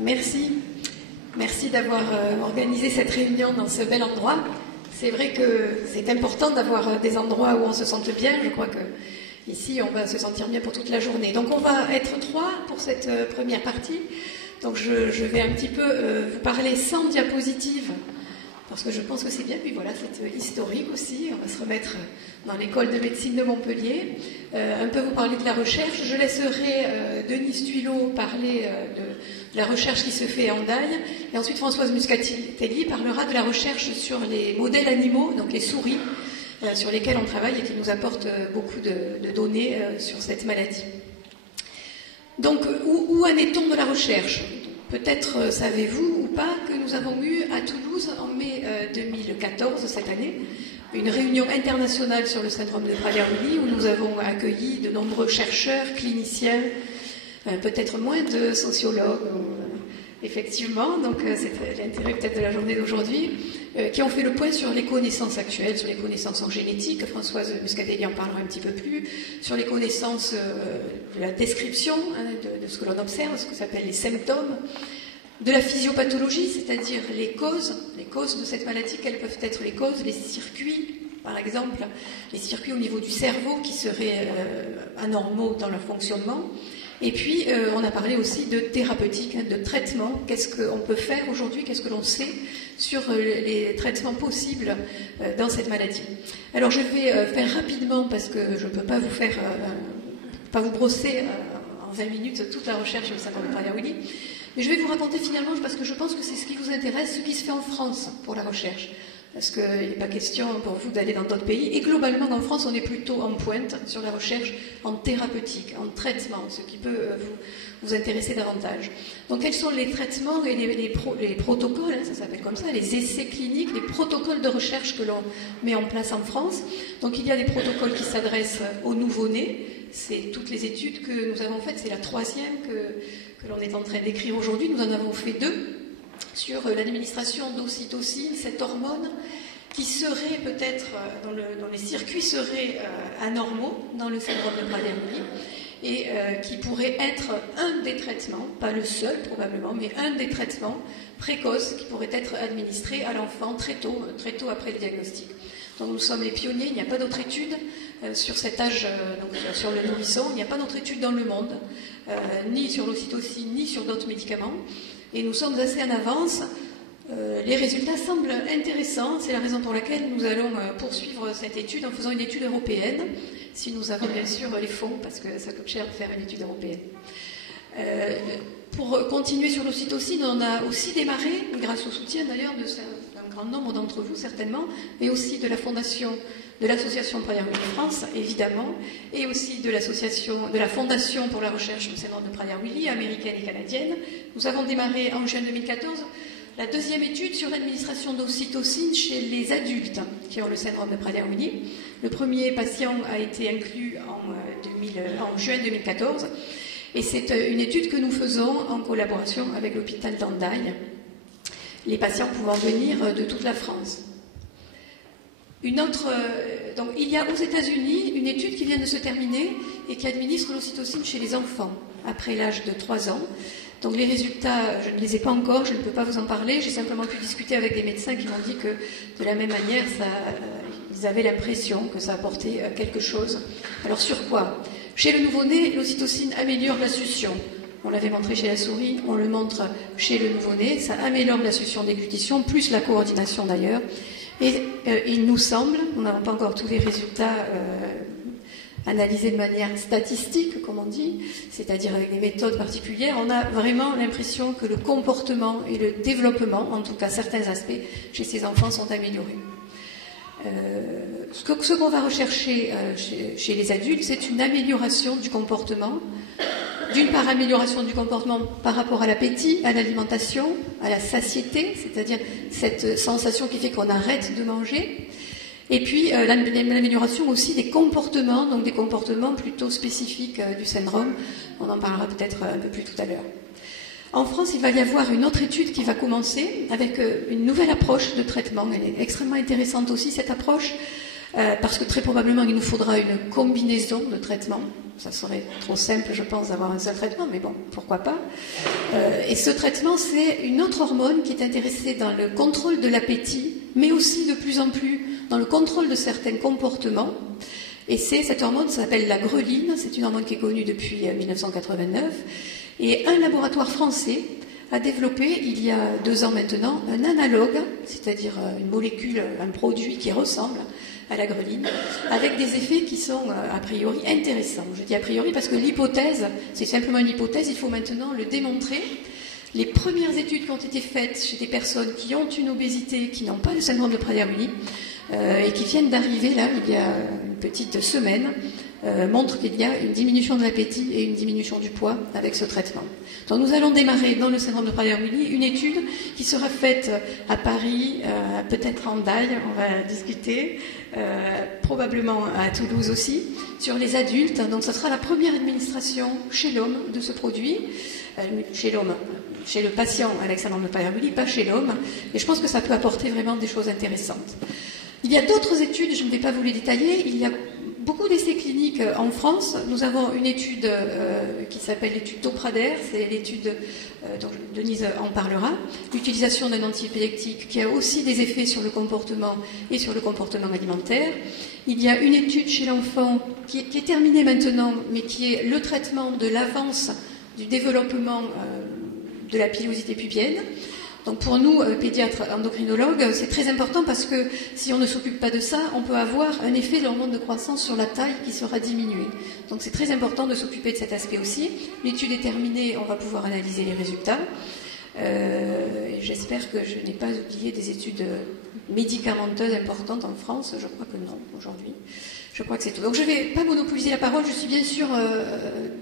Merci. Merci d'avoir organisé cette réunion dans ce bel endroit. C'est vrai que c'est important d'avoir des endroits où on se sente bien. Je crois que ici, on va se sentir bien pour toute la journée. Donc, on va être 3 pour cette première partie. Donc, je vais un petit peu vous parler sans diapositive, parce que je pense que c'est bien. Puis voilà, c'est historique aussi. On va se remettre dans l'école de médecine de Montpellier. Un peu vous parler de la recherche. Je laisserai Denise Tuilot parler de la recherche qui se à Hendaye. Et ensuite, Françoise Muscatelli parlera de la recherche sur les modèles animaux, donc les souris, sur lesquels on travaille et qui nous apportent beaucoup de données sur cette maladie. Donc, où en est-on de la recherche ? Peut-être savez-vous ou pas que nous avons eu à Toulouse, en mai 2014, cette année, une réunion internationale sur le syndrome de Prader-Willi où nous avons accueilli de nombreux chercheurs, cliniciens, peut-être moins de sociologues, effectivement, donc c'est l'intérêt peut-être de la journée d'aujourd'hui, qui ont fait le point sur les connaissances actuelles, sur les connaissances en génétique. Françoise Muscatelli en parlera un petit peu plus, sur les connaissances de la description de ce que l'on observe, ce que s'appelle les symptômes, de la physiopathologie, c'est-à-dire les causes de cette maladie, quelles peuvent être les causes, les circuits, par exemple, les circuits au niveau du cerveau qui seraient anormaux dans leur fonctionnement. Et puis, on a parlé aussi de thérapeutique, de traitement. Qu'est-ce qu'on peut faire aujourd'hui? Qu'est-ce que l'on sait sur les traitements possibles dans cette maladie? Alors, je vais faire rapidement parce que je ne peux pas vous brosser en 20 minutes toute la recherche sur le syndrome de Prader-Willi. Mais je vais vous raconter finalement, parce que je pense que c'est ce qui vous intéresse, ce qui se fait en France pour la recherche. Parce qu'il n'est pas question pour vous d'aller dans d'autres pays. Et globalement, en France, on est plutôt en pointe sur la recherche en thérapeutique, en traitement, ce qui peut vous intéresser davantage. Donc, quels sont les traitements et les protocoles, ça s'appelle comme ça, les essais cliniques, les protocoles de recherche que l'on met en place en France. Donc, il y a des protocoles qui s'adressent aux nouveau-nés. C'est toutes les études que nous avons faites. C'est la 3e que l'on est en train d'écrire aujourd'hui. Nous en avons fait 2. Sur l'administration d'ocytocine, cette hormone qui serait peut-être, dont les circuits seraient anormaux dans le syndrome de Prader-Willi et qui pourrait être un des traitements, pas le seul probablement, mais un des traitements précoces qui pourrait être administré à l'enfant très tôt après le diagnostic. Donc nous sommes les pionniers, il n'y a pas d'autre étude sur cet âge, donc sur le nourrisson, il n'y a pas d'autre étude dans le monde, ni sur l'ocytocine, ni sur d'autres médicaments. Et nous sommes assez en avance. Les résultats semblent intéressants. C'est la raison pour laquelle nous allons poursuivre cette étude en faisant une étude européenne, si nous avons bien sûr les fonds, parce que ça coûte cher de faire une étude européenne. Pour continuer sur l'ocytocine, on a aussi démarré, grâce au soutien d'ailleurs d'un grand nombre d'entre vous certainement, mais aussi de la fondation, de l'association Prader-Willi France, évidemment, et aussi de la Fondation pour la recherche au syndrome de Prader-Willi, américaine et canadienne. Nous avons démarré en juin 2014 la 2e étude sur l'administration d'ocytocine chez les adultes qui ont le syndrome de Prader-Willi. Le premier patient a été inclus en juin 2014, et c'est une étude que nous faisons en collaboration avec l'hôpital d'Hendaye, les patients pouvant venir de toute la France. Donc, il y a aux États-Unis une étude qui vient de se terminer et qui administre l'ocytocine chez les enfants après l'âge de 3 ans. Donc les résultats, je ne les ai pas encore, je ne peux pas vous en parler. J'ai simplement pu discuter avec des médecins qui m'ont dit que de la même manière, ils avaient l'impression que ça apportait quelque chose. Alors sur quoi? Chez le nouveau-né, l'ocytocine améliore la succion. On l'avait montré chez la souris, on le montre chez le nouveau-né. Ça améliore la succion déglutition, plus la coordination d'ailleurs. Et il nous semble, nous n'avons pas encore tous les résultats analysés de manière statistique, comme on dit, c'est-à-dire avec des méthodes particulières, on a vraiment l'impression que le comportement et le développement, en tout cas certains aspects, chez ces enfants sont améliorés. Ce qu'on va rechercher chez les adultes, c'est une amélioration du comportement. D'une part, amélioration du comportement par rapport à l'appétit, à l'alimentation, à la satiété, c'est-à-dire cette sensation qui fait qu'on arrête de manger. Et puis, l'amélioration aussi des comportements, donc des comportements plutôt spécifiques du syndrome. On en parlera peut-être un peu plus tout à l'heure. En France, il va y avoir une autre étude qui va commencer avec une nouvelle approche de traitement. Elle est extrêmement intéressante aussi, cette approche, parce que très probablement, il nous faudra une combinaison de traitements. ça serait trop simple, je pense, d'avoir un seul traitement, mais bon, pourquoi pas. Et ce traitement, c'est une autre hormone qui est intéressée dans le contrôle de l'appétit, mais aussi de plus en plus dans le contrôle de certains comportements. Et cette hormone s'appelle la ghreline, c'est une hormone qui est connue depuis 1989. Et un laboratoire français a développé, il y a 2 ans maintenant, un analogue, c'est-à-dire une molécule, un produit qui ressemble à la ghreline, avec des effets qui sont a priori intéressants. Je dis a priori parce que l'hypothèse, c'est simplement une hypothèse, il faut maintenant le démontrer. Les premières études qui ont été faites chez des personnes qui ont une obésité, qui n'ont pas le syndrome de Prader-Willi, et qui viennent d'arriver là, il y a une petite semaine, montrent qu'il y a une diminution de l'appétit et une diminution du poids avec ce traitement. Donc nous allons démarrer dans le syndrome de Prader-Willi une étude qui sera faite à Paris, peut-être en Daille, on va discuter, probablement à Toulouse aussi, sur les adultes. Donc ce sera la première administration chez l'homme de ce produit, chez l'homme, chez le patient avec syndrome de Prader-Willi, pas chez l'homme, et je pense que ça peut apporter vraiment des choses intéressantes. Il y a d'autres études, je ne vais pas vous les détailler, il y a beaucoup d'essais cliniques en France. Nous avons une étude qui s'appelle l'étude Toprader, c'est l'étude dont Denise en parlera, l'utilisation d'un antiépileptique qui a aussi des effets sur le comportement et sur le comportement alimentaire. Il y a une étude chez l'enfant qui est terminée maintenant, mais qui est le traitement de l'avance du développement de la pilosité pubienne. Donc pour nous, pédiatres endocrinologues, c'est très important parce que si on ne s'occupe pas de ça, on peut avoir un effet de l'hormone de croissance sur la taille qui sera diminuée. Donc c'est très important de s'occuper de cet aspect aussi. L'étude est terminée, on va pouvoir analyser les résultats. J'espère que je n'ai pas oublié des études médicamenteuses importantes en France. Je crois que non, aujourd'hui. Je crois que c'est tout. Donc je ne vais pas monopoliser la parole, je suis bien sûr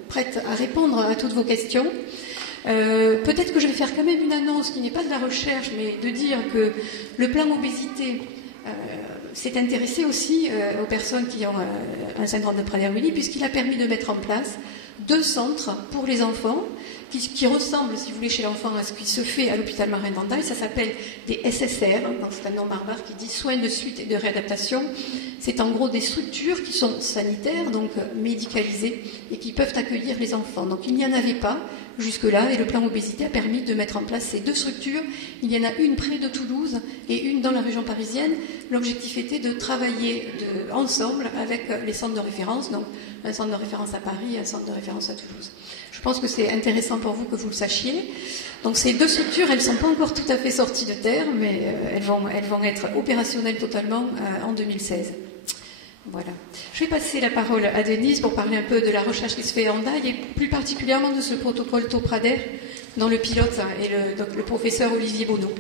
prête à répondre à toutes vos questions. Peut-être que je vais faire quand même une annonce qui n'est pas de la recherche, mais de dire que le plan obésité s'est intéressé aussi aux personnes qui ont un syndrome de Prader-Willi, puisqu'il a permis de mettre en place 2 centres pour les enfants qui ressemblent, si vous voulez, chez l'enfant à ce qui se fait à l'hôpital Marin-Vendaille. Ça s'appelle des SSR, donc c'est un nom barbare qui dit soins de suite et de réadaptation. C'est en gros des structures qui sont sanitaires, donc médicalisées, et qui peuvent accueillir les enfants. Donc il n'y en avait pas jusque-là, et le plan obésité a permis de mettre en place ces 2 structures. Il y en a une près de Toulouse et une dans la région parisienne. L'objectif était de travailler ensemble avec les centres de référence, donc un centre de référence à Paris et un centre de référence à Toulouse. Je pense que c'est intéressant pour vous que vous le sachiez. Donc ces 2 structures, elles ne sont pas encore tout à fait sorties de terre, mais elles vont être opérationnelles totalement en 2016. Voilà. Je vais passer la parole à Denise pour parler un peu de la recherche qui se fait en Daille et plus particulièrement de ce protocole Toprader dont le pilote est donc le professeur Olivier Bonneau.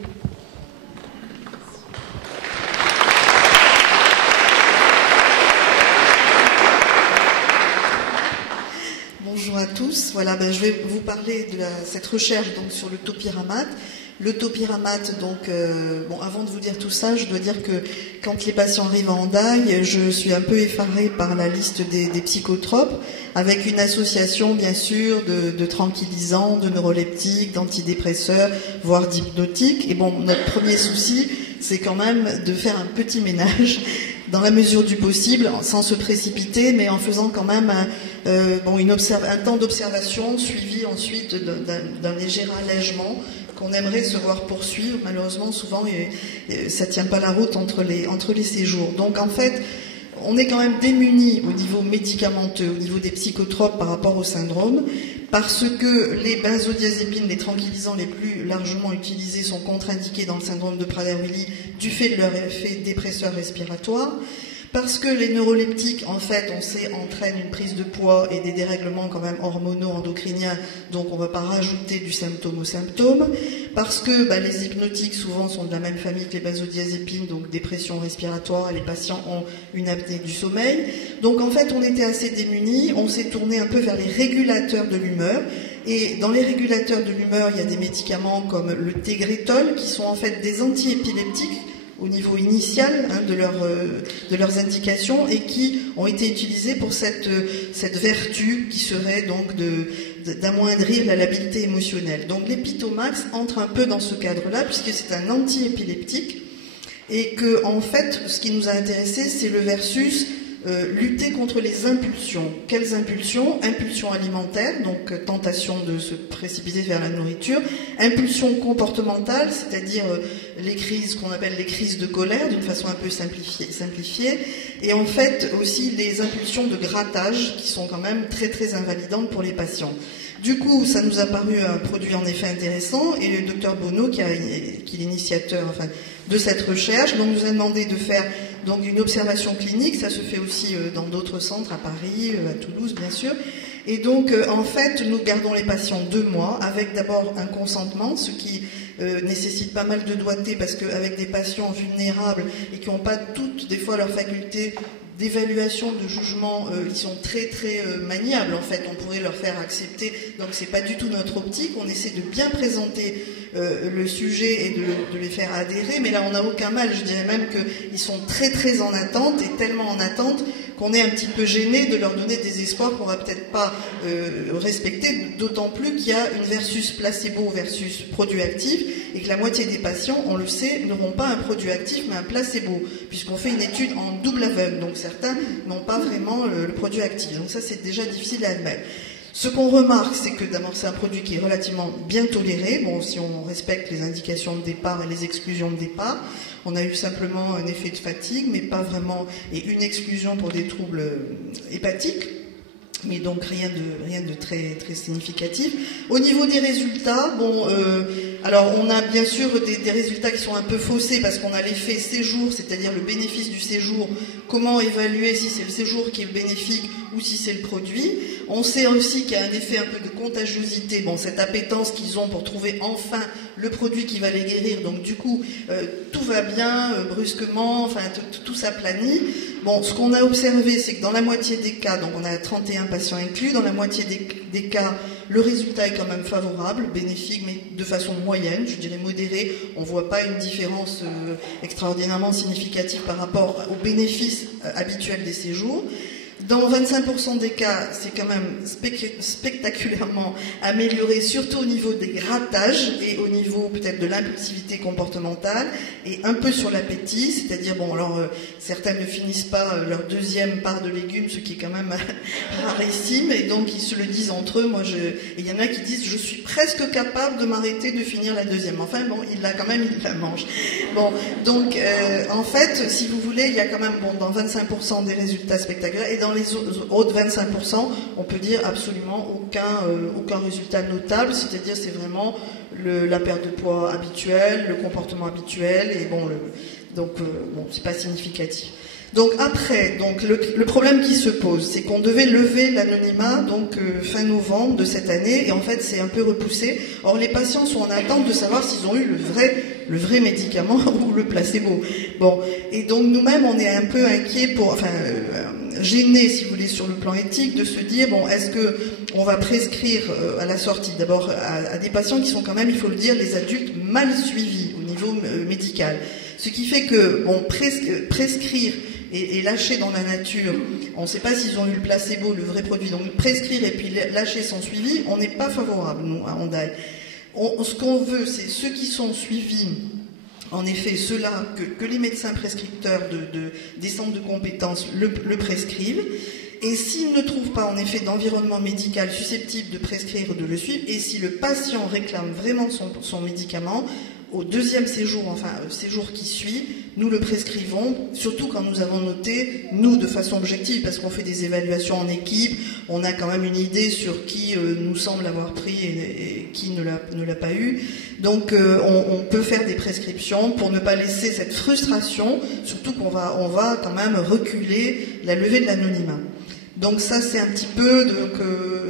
Bonjour à tous. Voilà, je vais vous parler de cette recherche donc, sur le topiramate. Le topiramate, donc, avant de vous dire tout ça, je dois dire que quand les patients arrivent en Daille, je suis un peu effarée par la liste des psychotropes, avec une association, bien sûr, de tranquillisants, de neuroleptiques, d'antidépresseurs, voire d'hypnotiques. Et bon, notre premier souci, c'est quand même de faire un petit ménage, dans la mesure du possible, sans se précipiter, mais en faisant quand même un temps d'observation, suivi ensuite d'un léger allègement, qu'on aimerait se voir poursuivre. Malheureusement, souvent, ça ne tient pas la route entre les séjours. Donc, en fait, on est quand même démunis au niveau médicamenteux, au niveau des psychotropes par rapport au syndrome, parce que les benzodiazépines, les tranquillisants les plus largement utilisés, sont contre-indiqués dans le syndrome de Prader-Willi du fait de leur effet dépresseur respiratoire. Parce que les neuroleptiques, en fait, on sait, entraînent une prise de poids et des dérèglements quand même hormonaux endocriniens, donc on ne va pas rajouter du symptôme au symptôme. Parce que les hypnotiques, souvent, sont de la même famille que les benzodiazépines, donc dépression respiratoire, et les patients ont une apnée du sommeil. Donc, en fait, on était assez démunis, on s'est tourné un peu vers les régulateurs de l'humeur. Et dans les régulateurs de l'humeur, il y a des médicaments comme le Tegretol, qui sont en fait des antiépileptiques, au niveau initial de leurs indications et qui ont été utilisés pour cette vertu qui serait donc d'amoindrir la labilité émotionnelle. Donc l'Epitomax entre un peu dans ce cadre-là puisque c'est un antiépileptique et que en fait ce qui nous a intéressé c'est le versus lutter contre les impulsions. Quelles impulsions? Impulsions alimentaires, donc tentation de se précipiter vers la nourriture. Impulsions comportementales, c'est-à-dire les crises qu'on appelle les crises de colère, d'une façon un peu simplifiée. Et en fait aussi les impulsions de grattage, qui sont quand même très très invalidantes pour les patients. Du coup, ça nous a paru un produit en effet intéressant, et le docteur Bonneau, qui est l'initiateur de cette recherche, donc nous a demandé de faire donc une observation clinique. Ça se fait aussi dans d'autres centres, à Paris, à Toulouse bien sûr. Et donc en fait, nous gardons les patients 2 mois, avec d'abord un consentement, ce qui nécessite pas mal de doigté, parce qu'avec des patients vulnérables et qui n'ont pas toutes des fois leurs facultés d'évaluation, de jugement, ils sont très très maniables en fait, on pourrait leur faire accepter, donc c'est pas du tout notre optique, on essaie de bien présenter le sujet et de les faire adhérer, mais là on n'a aucun mal, je dirais même qu'ils sont très très en attente, et tellement en attente qu'on est un petit peu gêné de leur donner des espoirs qu'on va peut-être pas respecter, d'autant plus qu'il y a une versus placebo versus produit actif, et que la moitié des patients, on le sait, n'auront pas un produit actif mais un placebo, puisqu'on fait une étude en double aveugle, donc certains n'ont pas vraiment le produit actif, donc ça c'est déjà difficile à admettre. Ce qu'on remarque, c'est que d'abord c'est un produit qui est relativement bien toléré, bon, si on respecte les indications de départ et les exclusions de départ. On a eu simplement un effet de fatigue, mais pas vraiment, et une exclusion pour des troubles hépatiques, mais donc rien de très, très significatif. Au niveau des résultats, bon, alors on a bien sûr des résultats qui sont un peu faussés, parce qu'on a l'effet séjour, c'est-à-dire le bénéfice du séjour. Comment évaluer si c'est le séjour qui est bénéfique ou si c'est le produit? On sait aussi qu'il y a un effet un peu de contagiosité, bon, cette appétence qu'ils ont pour trouver enfin le produit qui va les guérir, donc du coup tout va bien, brusquement, enfin tout s'aplanit. Bon, ce qu'on a observé, c'est que dans la moitié des cas, donc on a 31 patients inclus, dans la moitié des cas, le résultat est quand même favorable, bénéfique, mais de façon moyenne, je dirais modérée. On ne voit pas une différence extraordinairement significative par rapport aux bénéfices habituels des séjours. Dans 25% des cas, c'est quand même spectaculairement amélioré, surtout au niveau des grattages et au niveau peut-être de l'impulsivité comportementale, et un peu sur l'appétit, c'est-à-dire, bon, alors certains ne finissent pas leur deuxième part de légumes, ce qui est quand même rarissime, et donc ils se le disent entre eux. Et il y en a qui disent, je suis presque capable de m'arrêter de finir la deuxième. Enfin bon, il la mange. Bon, donc en fait, si vous voulez, il y a quand même, bon, dans 25% des résultats spectaculaires, et dans les autres 25%, on peut dire absolument aucun résultat notable, c'est-à-dire c'est vraiment la perte de poids habituelle, le comportement habituel, et bon, bon, c'est pas significatif. Donc après, donc le problème qui se pose, c'est qu'on devait lever l'anonymat donc fin novembre de cette année, et en fait c'est un peu repoussé. Or les patients sont en attente de savoir s'ils ont eu le vrai médicament ou le placebo. Bon, et donc nous-mêmes on est un peu inquiets gênés, si vous voulez, sur le plan éthique, de se dire, bon, est-ce que on va prescrire à la sortie, d'abord à des patients qui sont quand même, il faut le dire, les adultes mal suivis au niveau médical. Ce qui fait que, bon, prescrire et lâcher dans la nature, on ne sait pas s'ils ont eu le placebo, le vrai produit, donc prescrire et puis lâcher sans suivi, on n'est pas favorable, nous, à Hondaï. Ce qu'on veut, c'est ceux qui sont suivis, en effet, ceux-là que les médecins prescripteurs des centres de compétences le prescrivent. Et s'ils ne trouvent pas, en effet, d'environnement médical susceptible de prescrire, de le suivre, et si le patient réclame vraiment son médicament, au deuxième séjour, enfin séjour qui suit, nous le prescrivons, surtout quand nous avons noté, nous de façon objective, parce qu'on fait des évaluations en équipe, on a quand même une idée sur qui nous semble avoir pris et qui ne l'a pas eu. Donc on peut faire des prescriptions pour ne pas laisser cette frustration, surtout qu'on va quand même reculer la levée de l'anonymat. Donc ça c'est un petit peu,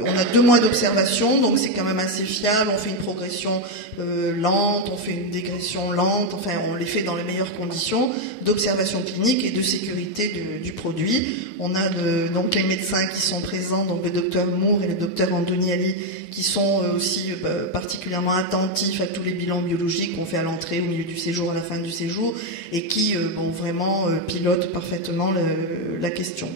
on a 2 mois d'observation, donc c'est quand même assez fiable, on fait une progression lente, on fait une dégression lente, enfin on les fait dans les meilleures conditions d'observation clinique et de sécurité du produit. On a donc les médecins qui sont présents, donc le docteur Moore et le docteur Andoniali, qui sont aussi particulièrement attentifs à tous les bilans biologiques qu'on fait à l'entrée, au milieu du séjour, à la fin du séjour, et qui vraiment pilotent parfaitement la question.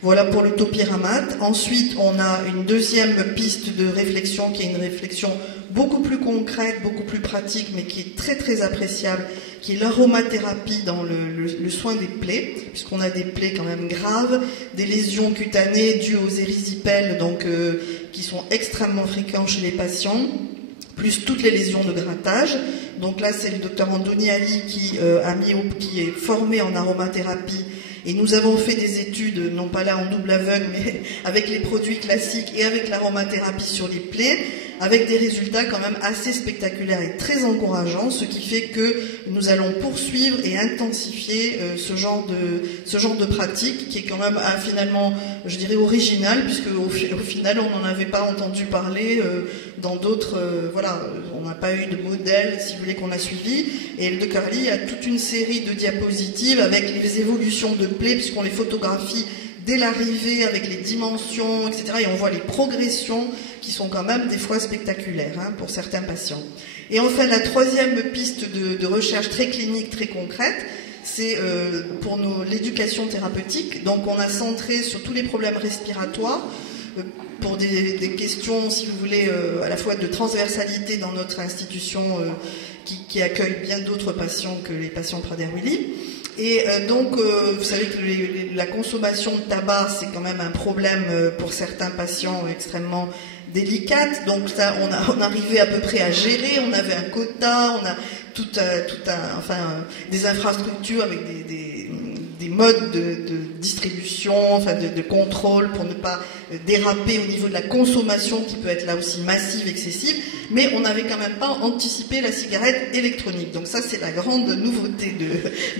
Voilà pour le topiramate. Ensuite, on a une deuxième piste de réflexion qui est une réflexion beaucoup plus concrète, beaucoup plus pratique, mais qui est très très appréciable, qui est l'aromathérapie dans le soin des plaies, puisqu'on a des plaies quand même graves, des lésions cutanées dues aux érysipèles, donc qui sont extrêmement fréquents chez les patients, plus toutes les lésions de grattage. Donc là, c'est le docteur Andoni Ali qui est formé en aromathérapie. Et nous avons fait des études, non pas là en double aveugle, mais avec les produits classiques et avec l'aromathérapie sur les plaies, avec des résultats quand même assez spectaculaires et très encourageants, ce qui fait que nous allons poursuivre et intensifier ce genre de pratique qui est quand même finalement, je dirais, original, puisque au final on n'en avait pas entendu parler dans d'autres, voilà, on n'a pas eu de modèle, si vous voulez, qu'on a suivi. Et le docteur Ali a toute une série de diapositives avec les évolutions de plaies, puisqu'on les photographie dès l'arrivée avec les dimensions, etc. Et on voit les progressions qui sont quand même des fois spectaculaires pour certains patients. Et enfin, la troisième piste de recherche très clinique, très concrète, c'est pour l'éducation thérapeutique. Donc on a centré sur tous les problèmes respiratoires, pour des questions, si vous voulez, à la fois de transversalité dans notre institution qui accueille bien d'autres patients que les patients Prader-Willi. Et donc, vous savez que la consommation de tabac, c'est quand même un problème pour certains patients extrêmement délicate. Donc ça, on arrivait à peu près à gérer, on avait un quota, on a des infrastructures avec des modes de distribution, enfin de contrôle pour ne pas déraper au niveau de la consommation qui peut être là aussi massive, excessive, mais on n'avait quand même pas anticipé la cigarette électronique. Donc ça, c'est la grande nouveauté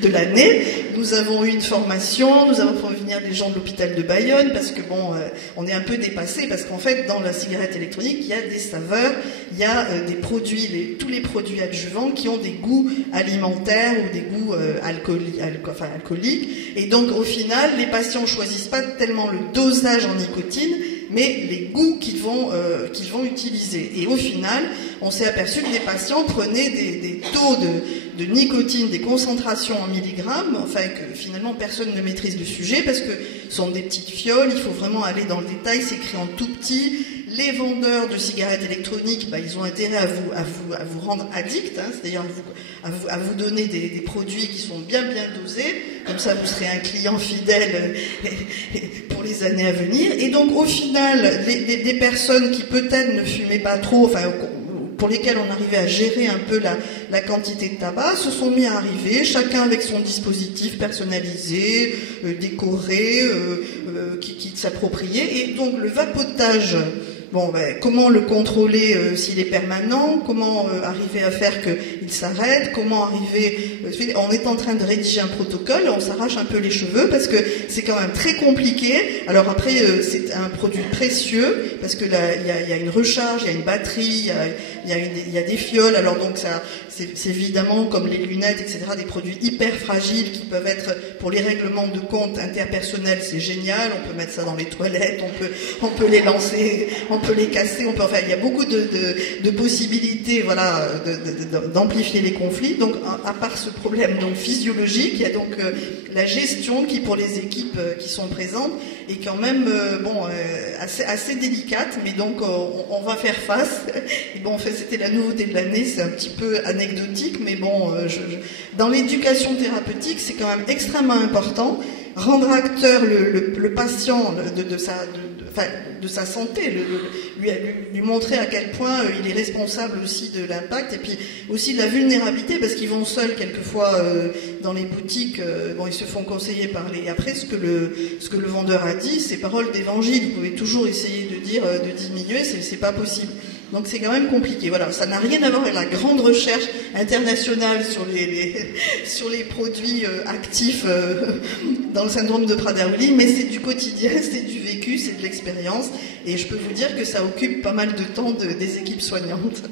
de l'année. Nous avons eu une formation, nous avons fait venir des gens de l'hôpital de Bayonne, parce que bon, on est un peu dépassé, parce qu'en fait, dans la cigarette électronique, il y a des saveurs, il y a des produits, tous les produits adjuvants qui ont des goûts alimentaires ou des goûts alcooliques. Et donc, au final, les patients choisissent pas tellement le dosage en nicotine, mais les goûts qu'ils vont utiliser. Et au final, on s'est aperçu que les patients prenaient des taux de nicotine, des concentrations en milligrammes, enfin que finalement personne ne maîtrise le sujet, parce que ce sont des petites fioles, il faut vraiment aller dans le détail, c'est écrit en tout petit. Les vendeurs de cigarettes électroniques, ils ont intérêt à vous rendre addict, c'est-à-dire à vous donner des produits qui sont bien dosés, comme ça vous serez un client fidèle pour les années à venir. Et donc au final, des personnes qui peut-être ne fumaient pas trop, enfin pour lesquelles on arrivait à gérer un peu la quantité de tabac, se sont mis à arriver, chacun avec son dispositif personnalisé, décoré, qui s'appropriait. Et donc le vapotage, comment le contrôler s'il est permanent, comment arriver à faire qu'il s'arrête, comment arriver... on est en train de rédiger un protocole, on s'arrache un peu les cheveux parce que c'est quand même très compliqué. Alors après, c'est un produit précieux parce que là, il y a une recharge, il y a une batterie, il y a des fioles. Alors donc ça, c'est évidemment comme les lunettes, etc., des produits hyper fragiles qui peuvent être, pour les règlements de compte interpersonnels, c'est génial. On peut mettre ça dans les toilettes, on peut les lancer, on peut les casser, il y a beaucoup de possibilités, voilà, d'amplifier les conflits. Donc, à part ce problème donc physiologique, il y a donc la gestion qui, pour les équipes qui sont présentes, est quand même assez délicate, mais donc on va faire face. Et bon, en fait, c'était la nouveauté de l'année, c'est un petit peu anecdotique, mais bon, dans l'éducation thérapeutique, c'est quand même extrêmement important. Rendre acteur le patient de sa santé, lui montrer à quel point il est responsable aussi de l'impact et puis aussi de la vulnérabilité, parce qu'ils vont seuls quelquefois dans les boutiques, ils se font conseiller par les... Après, ce que le vendeur a dit, c'est parole d'évangile. Vous pouvez toujours essayer de diminuer, c'est pas possible. Donc c'est quand même compliqué. Voilà, ça n'a rien à voir avec la grande recherche internationale sur les produits actifs dans le syndrome de Prader-Willi, mais c'est du quotidien, c'est du vécu, c'est de l'expérience, et je peux vous dire que ça occupe pas mal de temps des équipes soignantes.